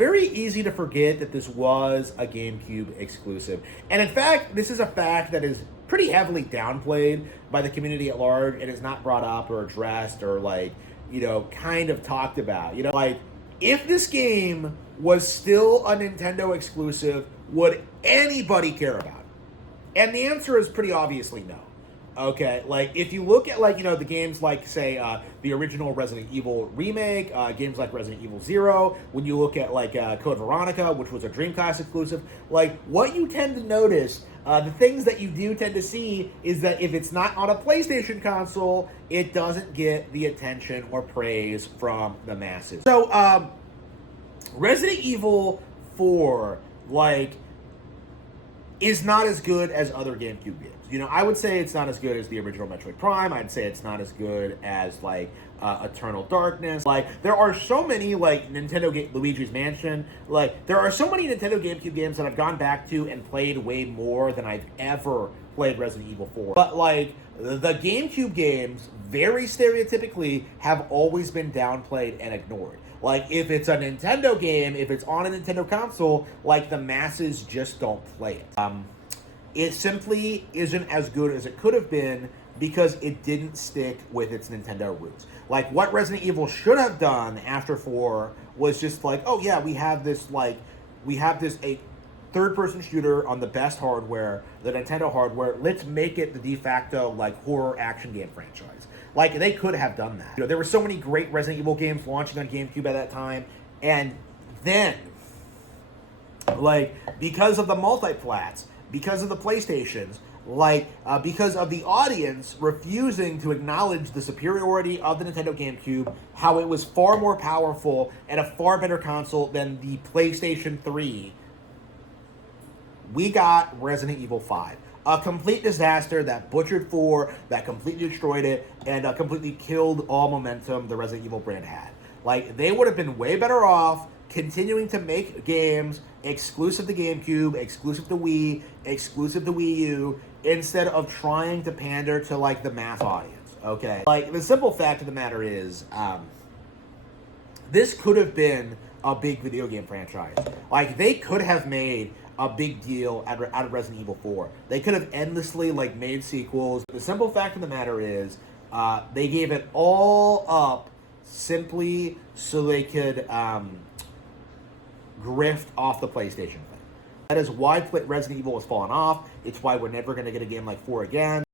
very easy to forget that this was a GameCube exclusive. And in fact, this is a fact that is pretty heavily downplayed by the community at large and is not brought up or addressed or like, you know, kind of talked about. You know, like if this game was still a Nintendo exclusive, would anybody care about it? And the answer is pretty obviously no. Okay, like if you look at like, you know, the games like say the original Resident Evil remake, games like Resident Evil 0, when you look at like Code Veronica, which was a Dreamcast exclusive, like what you tend to notice, the things that you do tend to see is that if it's not on a PlayStation console, it doesn't get the attention or praise from the masses. So Resident Evil 4, like, is not as good as other GameCube games. You know, I would say it's not as good as the original Metroid Prime. I'd say it's not as good as, like, Eternal Darkness. Like, there are so many, like, Luigi's Mansion. Like, there are so many Nintendo GameCube games that I've gone back to and played way more than I've ever played Resident Evil 4. But, like, the GameCube games, very stereotypically, have always been downplayed and ignored. Like, if it's a Nintendo game, if it's on a Nintendo console, like, the masses just don't play it. It simply isn't as good as it could have been because it didn't stick with its Nintendo roots. Like, what Resident Evil should have done after 4 was just like, oh yeah, we have this a third-person shooter on the best hardware, the Nintendo hardware. Let's make it the de facto, like, horror action game franchise. Like, they could have done that. You know, there were so many great Resident Evil games launching on GameCube at that time, and then, like, because of the multiplats, because of the PlayStations, like, because of the audience refusing to acknowledge the superiority of the Nintendo GameCube, how it was far more powerful and a far better console than the PlayStation 3, we got Resident Evil 5. A complete disaster that butchered 4, that completely destroyed it, and completely killed all momentum the Resident Evil brand had. Like, they would have been way better off continuing to make games exclusive to GameCube, exclusive to Wii, exclusive to Wii U, instead of trying to pander to, like, the mass audience, okay? Like, the simple fact of the matter is, this could have been a big video game franchise. Like, they could have made a big deal out of Resident Evil 4. They could have endlessly, like, made sequels. The simple fact of the matter is, they gave it all up simply so they could grift off the PlayStation thing. That is why Resident Evil has fallen off. It's why we're never going to get a game like 4 again.